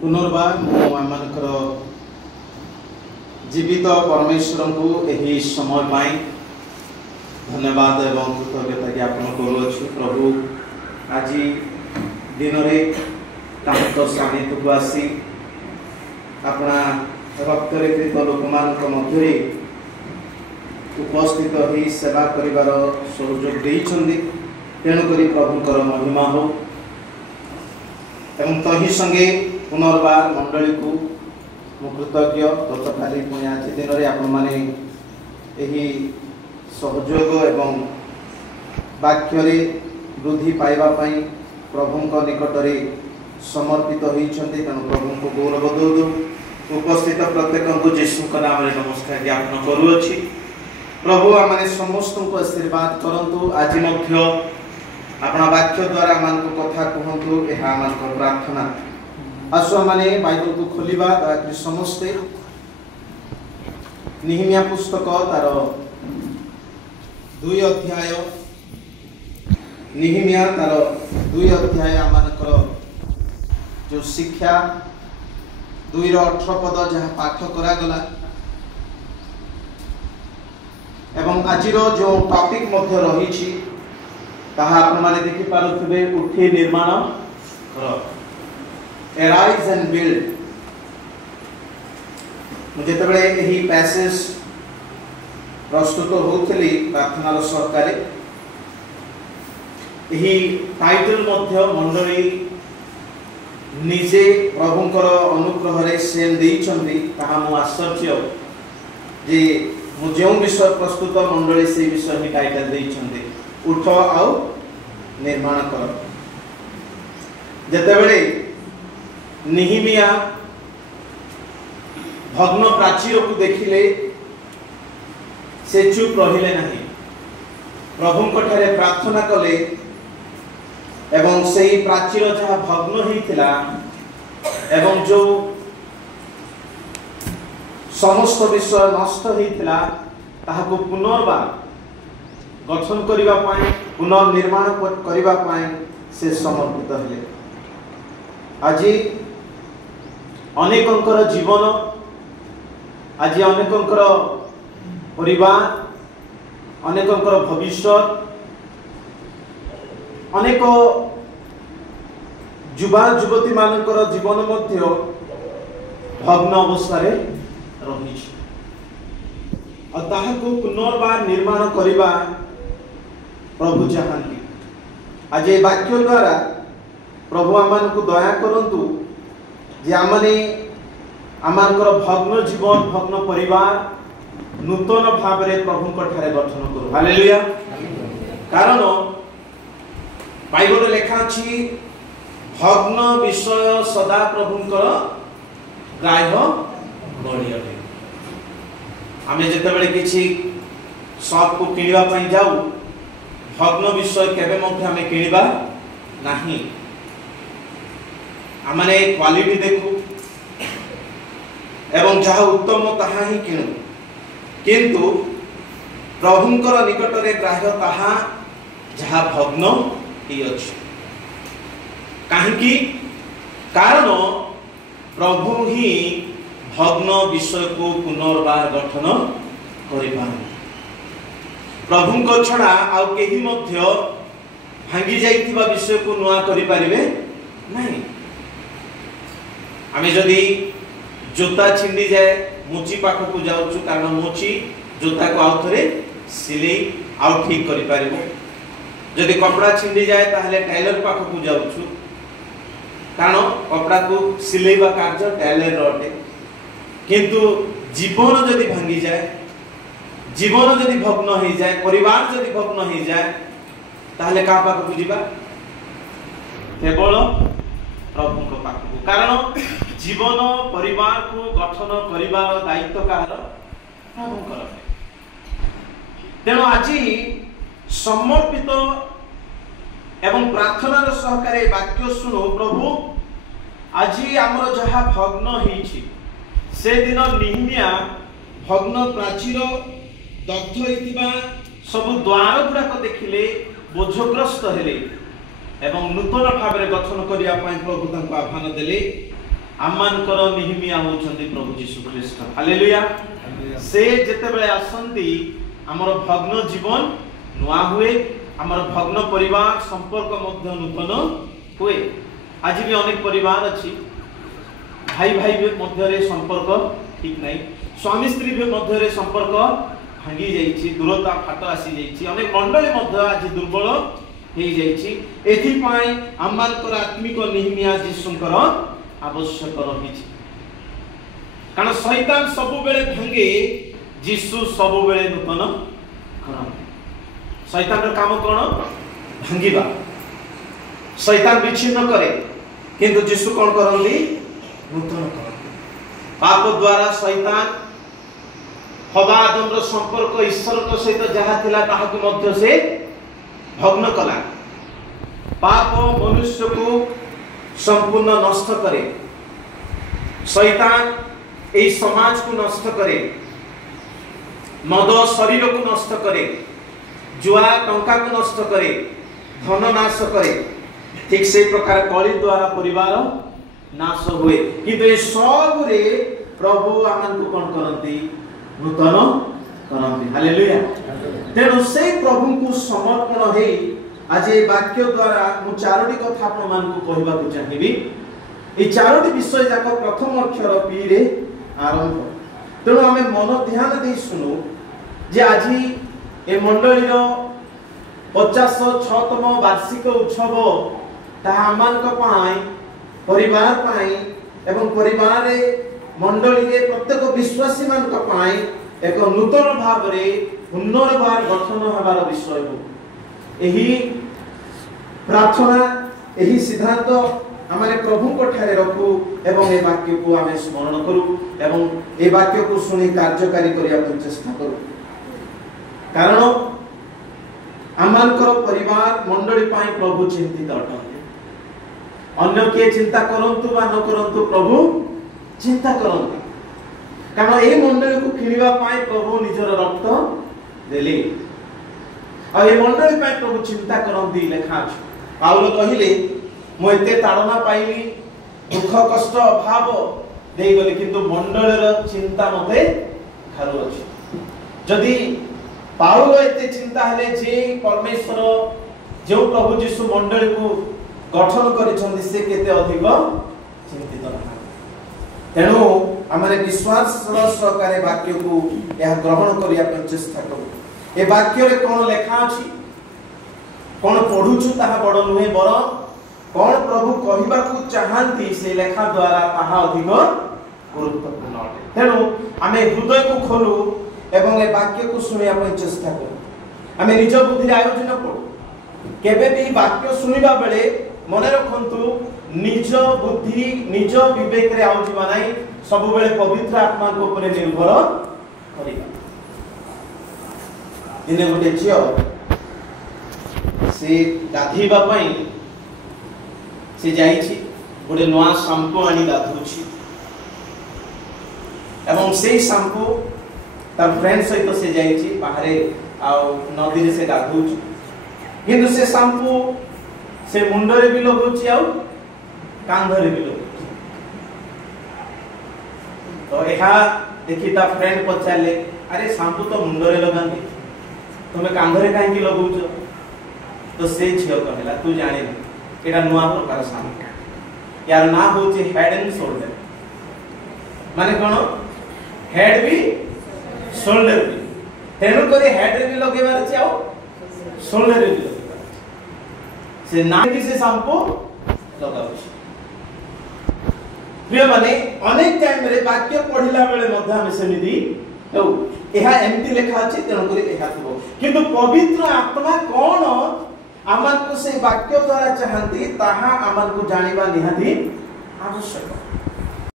पुनर्बार मुझे जीवित परमेश्वर को यही समय पाई धन्यवाद एवं कृतज्ञता ज्ञापन करुच्छे। प्रभु आज दिन में सानिध्य को आसी अपना रक्तरेखित लोक मध्य उपस्थित ही सेवा करिवार सुযোগ देइछन्ति। तेणुकरी प्रभुकर महिमा हो एवं तही संगे पुनर्बार मंडली को मु कृतज्ञ। गतकाली पुणी आज दिन में आपण माने एही सहयोग एवं वाक्य वृद्धि पाइबा पई प्रभुଙ୍କ निकटरे समर्पित होइछन्ति। तेणु प्रभु को गौरव दो उपस्थित प्रत्येक को यीशु का नाम रे नमस्कार ज्ञापन करूछि। प्रभु आमने समस्त को आशीर्वाद करंतु। आज मध्य अपना वाक्य द्वारा मान को कथा कहंतु एहा मान को प्रार्थना। आसो माने बाइबल को खोलिबा ताकि समस्ते निहमिया पुस्तक तार 2 अध्याय निहमिया तार 2 अध्याय आमानकर जो शिक्षा 2:18 पद जहाँ पाठ करा गला एवं आजिर जो टॉपिक मध्य रही ताहा आपण माने देखि पारुथिबे उठी निर्माण कर एराइज एंड बिल्ड। मुझे तबले एही पैसेज प्रस्तुत होउथली प्रार्थनार सहकारे एही टाइटल मध्य मंडली निजे प्रभुंकर अनुग्रह रे सेल देइछन्ति। ताहा मु आश्चर्य जे मु जो विषय प्रस्तुत मंडली से विषय ही टाइटल देइछन्ति उठ आउ निर्माण कर। जेतेबेले निहमिया भग्न प्राचीर को देखिले से चुप रहिले नहीं, प्रभुंक ठारे प्रार्थना कले एवं सेही प्राचीर जहाँ भग्न होइथिला एवं जो समस्त विषय नष्ट होइथिला ताहाको पुनर्बार गठन करिबा पाए पुनर्निर्माण करिबा पाए से समर्पित हेले। आज अनेकंकर जीवन आज अनेकंकर परिवार अनेकंकर भविष्य अनेक युवा युवती मानकर जीवन मध्य भग्न अवस्था रे रही और ताहाको पुनर्बार निर्माण करिबा प्रभु चाहती। आज ये वाक्य द्वारा प्रभु आमान को दया करंतु जे आमने आमानकर भग्न जीवन भग्न परिवार नूतन भाव रे प्रभु को ठारे गठन करू। हालेलुया। कारण बाइबल लेखा अछि भग्न विषय सदा प्रभुंकर ग्राह्य बढी अटे। आमे जेतेबेले किछि शॉप को किनिबा पई जाऊ भग्न विषय केबे मध्य आमे किनिबा नाही। आमने क्वालिटी देखू एवं जहाँ उत्तम ताहा ही किणु किंतु प्रभुंकर निकट रे ग्राह्य ताहा जहाँ भग्न ही अछि। काहेकि कारण प्रभु ही भग्न विषय को पुनर्बार गठन करिपारे। प्रभुंक छड़ा आउ केही मध्य भांगी जाइथिबा विषय को नुआ करि परिबे नहीं। आमे जदि जोता छिंडी जाए मुची पाख को जाउछु कारण मुची जोता को आउ थरे सिलाई आउ ठीक करि पारिबो। जदि कपड़ा छिंडी जाए ताहले टेलर पाख को जाउछु कारण कपड़ा को सिलाइबा कार्य टेलर रटे। किंतु जीवन जदि भांगी जाए जीवन जदि भग्न हो जाए परिवार जदि भग्न हो जाए ताहले का पाख को जीवा केवल प्रभु को पाख को। कारण जीवन परिवार को गठन करिवार दायित्व काहर प्रभुंकर। तेणु आज समर्पित एवं प्रार्थनार सहकारे वाक्य सुनो। प्रभु आज आमर जहाँ भग्न होइछि से दिन निहमिया भग्न प्राचीर दग्ध होइतिबा सब द्वार गुड़ाक देखिले बोझग्रस्त हेले एवं नूतन भाव में गठन करने प्रभु आह्वान देले आमानकर निहिमिया होचंदी प्रभु यीशु ख्रीष्ट हालेलुया से जेते बेले आसंती हमर भग्न जीवन नुआ हुए हमर भग्न परिवार संपर्क मध्य नूतन हुए आज भी अनेक परिवार अछि भाई भाई मध्य रे संपर्क ठीक नहीं स्वामी स्त्री मध्य रे संपर्क भांगी जाइछि दूरता फाट आसी जाइछि अनेक मंडली मध्य आज दुर्बल हे जाइछि एथि पई आमानकर आत्मिक निहिमिया यीशुंकर आवश्यक रही कारण शैतान सब बेले भांगे यीशु सब बेले नूतन करते शैतान रो काम कोन भांगीबा शैतान विच्छिन्न करे किंतु यीशु कोन करंदी नूतन करते पाप द्वारा शैतान हवा आदम रो संपर्क ईश्वर को सहित जहा थिला ताहाकु मध्य से भग्न कला पाप मनुष्य को संपूर्ण नष्ट करे शैतान ए समाज को नष्ट करे मद शरीर को नष्ट करे जुआ टंका को नष्ट करे धन नाश करे ठीक से प्रकार कली द्वारा परिवार नाश हुए किंतु ए सब रे प्रभु आमन को कोन करंती नूतन करंती हालेलुया तेणु से प्रभु को समर्पण हे आज ए वाक्य द्वारा मु चारोटी कथा आपन मान को कहबा को चाहिबी ए चारोटी विषय जाक प्रथम अक्षर पी रे आरंभ तेणु हमें मन ध्यान दे सुनो जे आज ए मंडली रो 56तम वार्षिक उत्सव ताहा आमान को पाई परिवार पाई एवं परिवार रे मंडली रे प्रत्येक विश्वासी मान को पाई एक नूतन भाव रे पुनर्बार गठन हबार विषय हो एही प्रार्थना एही सिद्धांत हमारे प्रभु को ठारे रखू एवं ए वाक्य को हमें स्मरण करू एवं ए वाक्य को सुनी कार्यकारी करिया को चेष्टा करू कारण आमानकर परिवार मंडली पाई प्रभु चिंतित अटंते अन्य के चिंता करंतु बा न करंतु प्रभु चिंता करंते कारण ए मंडली को खिलिबा पाई प्रभु निजर रक्त देले आ ए मंडली पाई प्रभु चिंता करंती लेखा अछि पाउल कहिले मु एते ताड़ना पाइली दुख कष्ट अभाव देई गले किंतु मंडलर चिंता मते खारु अछि जदि पाउल एते चिंता हले जे परमेश्वर जो प्रभु यीशु मंडली को गठन करिसंदी से केते अधिक चिंतित रहा तेणु हमरे विश्वास सहकारे वाक्य को यह ग्रहण करिया पे चेष्टा करू ए वाक्य रे कोन लेखा अछि कोन पढुछु ताहा बड़ नुहे बर कोन प्रभु कहिबा को चाहंती से लेखा द्वारा ताहा अधिक गुरुत्वपूर्ण अटे तेणु आमे हृदय को खोलू एवं ए वाक्य को सुनिया पे चेष्टा करू आमे निज बुद्धि आयोजन करू केबे भी वाक्य सुनिबा बेले मने रखंतु निज बुद्धि निज विवेक रे आउजिबा नाही सब बेले पवित्र आत्मा को ऊपर निर्भर करिबा दिने गोटे झियो से गाधीबा पई से जाईछि गोटे नवा शैम्पू आनी गाधुछि एवं से शैम्पू तार फ्रेंड सहित से जाईछि बाहरे आ नदी रे से गाधुछि किंतु से शैम्पू से मुंड रे भी लगुछि आ कांध रे भी लगुछि तो एहा देखि ता फ्रेंड पचाले अरे शैम्पू तो मुंड रे लगांदी तुमे कांध रे काहे की लगुछ तो से झियो कहला तू जाने एटा नुआ प्रकार शैम्पू यार ना होछि हेड एंड शोल्डर माने कोन हेड भी शोल्डर भी तेणु करी हेड रे भी लगेबार अछि आ शोल्डर रे भी लगेबार से ना कि से शैम्पू लगाउछि प्रिय माने अनेक टाइम रे वाक्य पढिला बेले मध्य हम सेमिति हो एहा एमती लेखा अछि तेणु करी एहा थबो किंतु पवित्र आत्मा कोन आमान को से वाक्य द्वारा चाहंती ताहा आमान को जानिबा निहाती आवश्यक